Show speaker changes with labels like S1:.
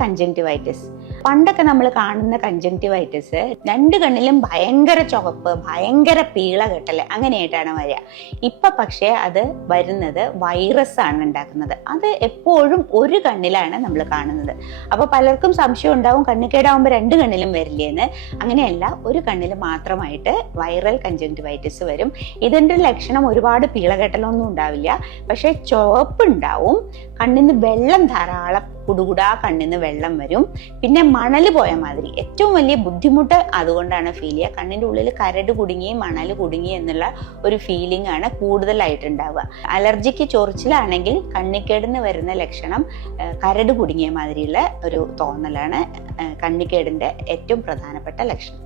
S1: Conjunctivitis പണ്ടൊക്കെ നമ്മൾ കാണുന്ന കഞ്ചങ്ടിവൈറ്റിസ് രണ്ട് കണ്ണിലും ഭയങ്കര ചുവപ്പ് ഭയങ്കര പീള കെട്ടൽ അങ്ങനെയായിട്ടാണ് വരിക. ഇപ്പം പക്ഷേ അത് വരുന്നത് വൈറസ് ആണ് ഉണ്ടാക്കുന്നത്. അത് എപ്പോഴും ഒരു കണ്ണിലാണ് നമ്മൾ കാണുന്നത്. അപ്പോൾ പലർക്കും സംശയം ഉണ്ടാവും കണ്ണിക്കേടാവുമ്പോൾ രണ്ട് കണ്ണിലും വരില്ലേന്ന്. അങ്ങനെയല്ല ഒരു കണ്ണിൽ മാത്രമായിട്ട് വൈറൽ കഞ്ചങ്ടിവൈറ്റിസ് വരും. ഇതിന്റെ ലക്ഷണം ഒരുപാട് പീളകെട്ടലൊന്നും ഉണ്ടാവില്ല. പക്ഷേ ചുവപ്പ് ഉണ്ടാവും കണ്ണിന്ന് വെള്ളം ധാരാളം കുടുകുടാ കണ്ണിന്ന് വെള്ളം വരും. പിന്നെ മണൽ പോയ മാതിരി. ഏറ്റവും വലിയ ബുദ്ധിമുട്ട് അതുകൊണ്ടാണ് ഫീൽ ചെയ്യുക. കണ്ണിന്റെ ഉള്ളിൽ കരട് കുടുങ്ങി മണൽ കുടുങ്ങി എന്നുള്ള ഒരു ഫീലിംഗ് ആണ് കൂടുതലായിട്ട് ഉണ്ടാവുക അലർജിക്ക് ചൊറിച്ചിലാണെങ്കിൽ കണ്ണിക്കേടിന് വരുന്ന ലക്ഷണം കരട് കുടുങ്ങിയ മാതിരിയുള്ള ഒരു തോന്നലാണ് കണ്ണിക്കേടിന്റെ ഏറ്റവും പ്രധാനപ്പെട്ട ലക്ഷണം.